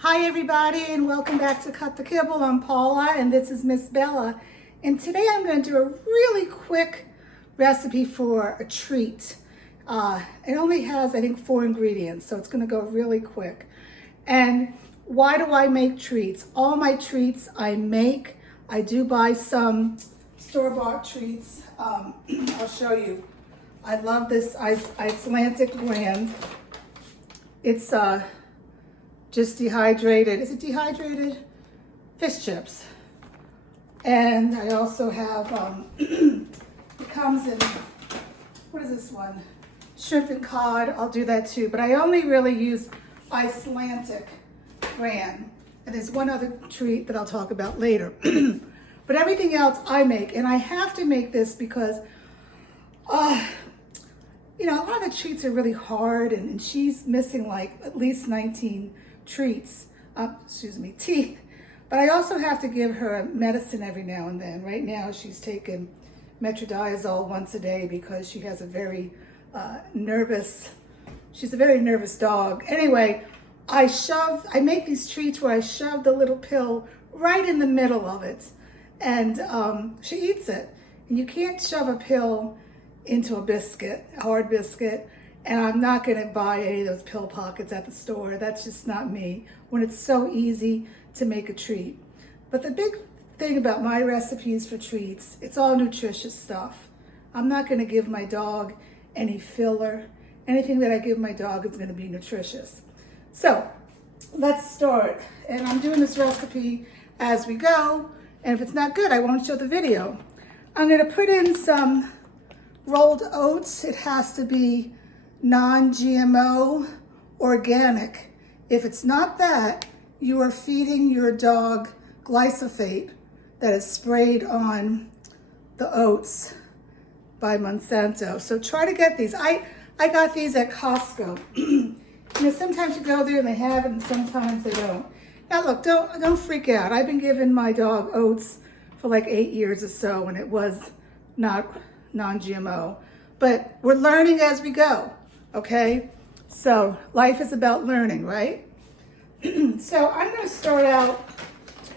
Hi everybody, and welcome back to Cut the Kibble. I'm Paula and this is Miss Bella. And today I'm going to do a really quick recipe for a treat. It only has, I think, 4 ingredients, so it's going to go really quick. And why do I make treats? All my treats I make. I do buy some store-bought treats. I'll show you. I love this Icelandic brand. It's just dehydrated, is it dehydrated? Fish chips. And I also have, it comes in, what is this one? Shrimp and cod, I'll do that too. But I only really use Icelandic brand. And there's one other treat that I'll talk about later. But everything else I make. And I have to make this because, you know, a lot of the treats are really hard and she's missing like at least 19 teeth. But I also have to give her medicine every now and then. Right now she's taking metronidazole once a day because she has a very she's a very nervous dog. Anyway, I make these treats where I shove the little pill right in the middle of it. And she eats it. And you can't shove a pill into a biscuit, a hard biscuit. And I'm not going to buy any of those pill pockets at the store. That's just not me when it's so easy to make a treat. But the big thing about my recipes for treats, it's all nutritious stuff. I'm not going to give my dog any filler. Anything that I give my dog is going to be nutritious. So let's start. And I'm doing this recipe as we go. And if it's not good, I won't show the video. I'm going to put in some rolled oats. It has to be non-GMO, organic. If it's not that, you are feeding your dog glyphosate that is sprayed on the oats by Monsanto. So try to get these. I got these at Costco. You know, sometimes you go there and they have it, and sometimes they don't. Now look, don't freak out. I've been giving my dog oats for like 8 years or so, and it was not non-GMO. But we're learning as we go. Okay, so life is about learning, right? So I'm going to start out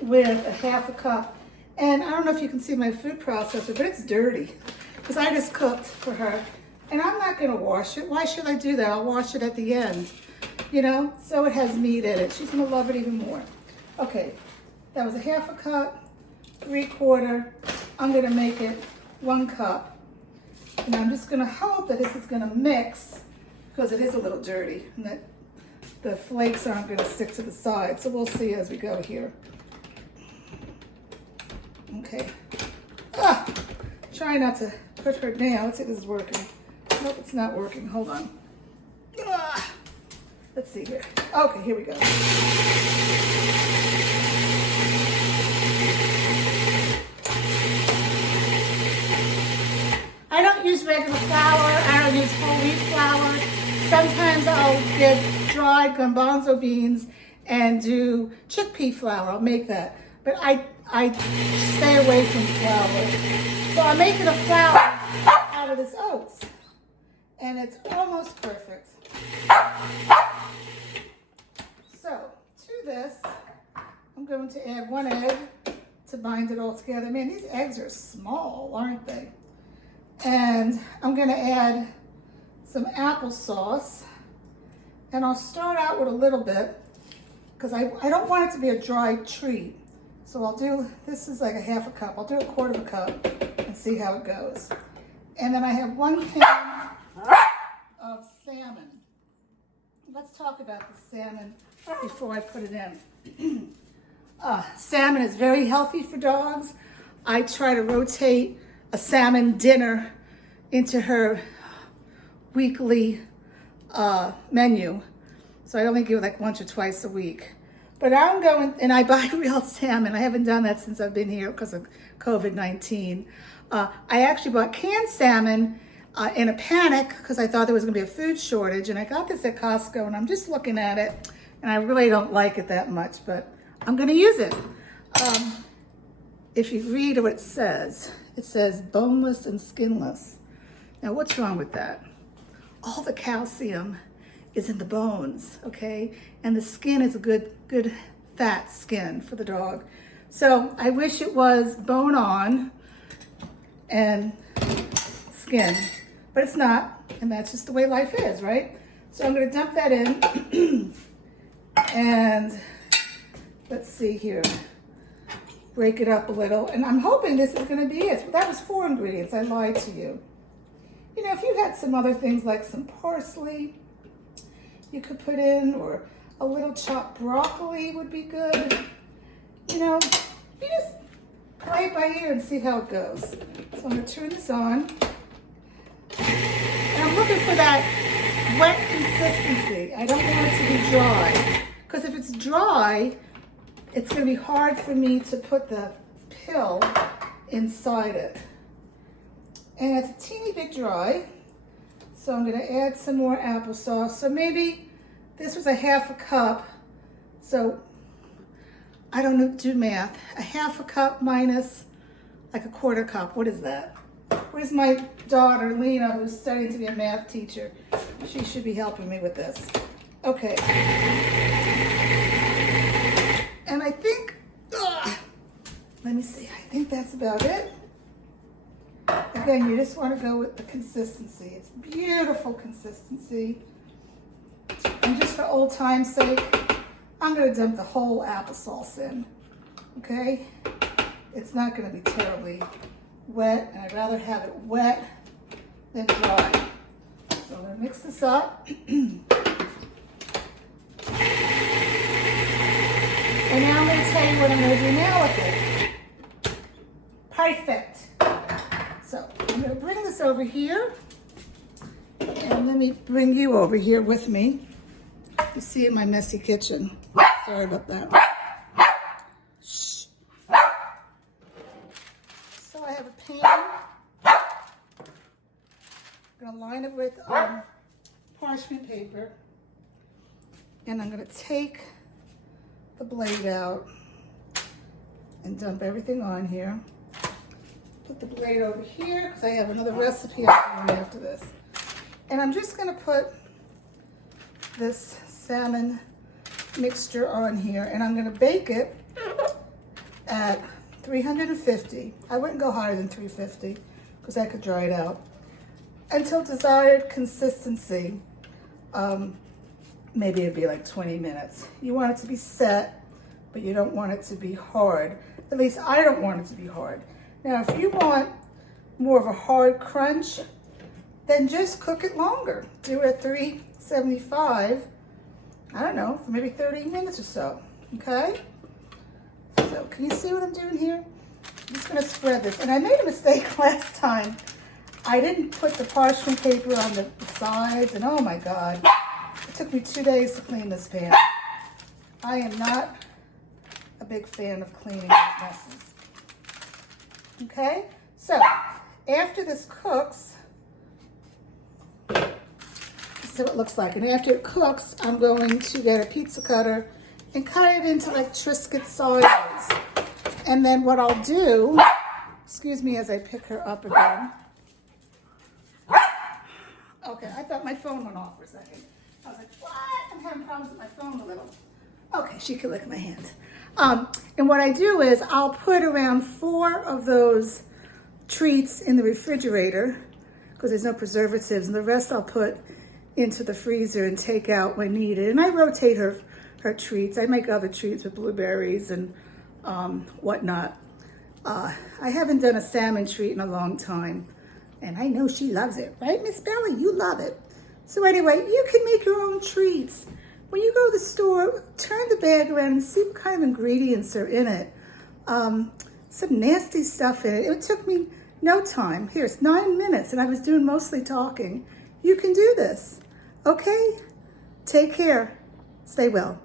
with a 1/2 cup, and I don't know if you can see my food processor, but it's dirty because I just cooked for her, and I'm not going to wash it. Why should I do that? I'll wash it at the end, you know, so it has meat in it. She's going to love it even more. Okay, that was a 1/2 cup, 3/4. I'm going to make it 1 cup, and I'm just going to hope that this is going to mix, because it is a little dirty and that the flakes aren't going to stick to the side. So we'll see as we go here. Okay. Try not to put her down. Let's see if this is working. Nope, it's not working. Hold on. Let's see here. Okay, here we go. I don't use regular flour. I don't use whole wheat flour. Sometimes I'll get dried garbanzo beans and do chickpea flour. I'll make that. But I stay away from flour. So I'm making a flour out of this oats. And it's almost perfect. So to this, I'm going to add 1 egg to bind it all together. Man, these eggs are small, aren't they? And I'm going to add some applesauce, and I'll start out with a little bit because I don't want it to be a dry treat. So I'll do, this is like a 1/2 cup. I'll do 1/4 cup and see how it goes. And then I have 1 can of salmon. Let's talk about the salmon before I put it in. Salmon is very healthy for dogs. I try to rotate a salmon dinner into her weekly menu. So I only give it like once or twice a week. But I'm going, and I buy real salmon. I haven't done that since I've been here because of COVID-19. I actually bought canned salmon in a panic because I thought there was going to be a food shortage. And I got this at Costco, and I'm just looking at it, and I really don't like it that much, but I'm going to use it. If you read what it says boneless and skinless. Now, what's wrong with that? All the calcium is in the bones, okay? And the skin is a good fat skin for the dog. So I wish it was bone on and skin, but it's not, and that's just the way life is, right? So I'm gonna dump that in, and let's see here, break it up a little, and I'm hoping this is gonna be it. That was 4 ingredients, I lied to you. You know, if you had some other things like some parsley you could put in, or a little chopped broccoli would be good. You know, you just play it by ear and see how it goes. So I'm gonna turn this on. And I'm looking for that wet consistency. I don't want it to be dry. Because if it's dry, it's gonna be hard for me to put the pill inside it. And it's a teeny bit dry. So I'm gonna add some more applesauce. So maybe this was a 1/2 cup. So I don't do math. A 1/2 cup minus like a 1/4 cup. What is that? Where's my daughter, Lena, who's studying to be a math teacher? She should be helping me with this. Okay. And I think, let me see, I think that's about it. Again, you just want to go with the consistency. It's beautiful consistency. And just for old time's sake, I'm going to dump the whole applesauce in, okay? It's not going to be terribly wet, and I'd rather have it wet than dry. So I'm going to mix this up. And now I'm going to tell you what I'm going to do now with it. Perfect. So I'm going to bring this over here, and let me bring you over here with me. You see in my messy kitchen. Sorry about that. Shh. So I have a pan. I'm going to line it with parchment paper, and I'm going to take the blade out and dump everything on here. Put the blade over here because I have another recipe I'm doing after this. And I'm just going to put this salmon mixture on here, and I'm going to bake it at 350. I wouldn't go higher than 350 because I could dry it out until desired consistency. Maybe it'd be like 20 minutes. You want it to be set, but you don't want it to be hard. At least I don't want it to be hard. Now, if you want more of a hard crunch, then just cook it longer. Do it at 375, I don't know, for maybe 30 minutes or so, okay? So can you see what I'm doing here? I'm just gonna spread this. And I made a mistake last time. I didn't put the parchment paper on the sides, and oh my God, it took me 2 days to clean this pan. I am not a big fan of cleaning these messes. Okay, so after this cooks, this is what it looks like. And after it cooks, I'm going to get a pizza cutter and cut it into like Triscuit sizes. And then what I'll do, excuse me as I pick her up again. Okay, I thought my phone went off for a second. I was like, what? I'm having problems with my phone a little. Okay, she can lick my hand. And what I do is I'll put around 4 of those treats in the refrigerator because there's no preservatives, and the rest I'll put into the freezer and take out when needed. And I rotate her treats. I make other treats with blueberries and whatnot. I haven't done a salmon treat in a long time, and I know she loves it, right, Miss Belly? You love it. So anyway, you can make your own treats. When you go to the store, turn the bag around and see what kind of ingredients are in it. Some nasty stuff in it. It took me no time. Here, it's 9 minutes, and I was doing mostly talking. You can do this, okay? Take care. Stay well.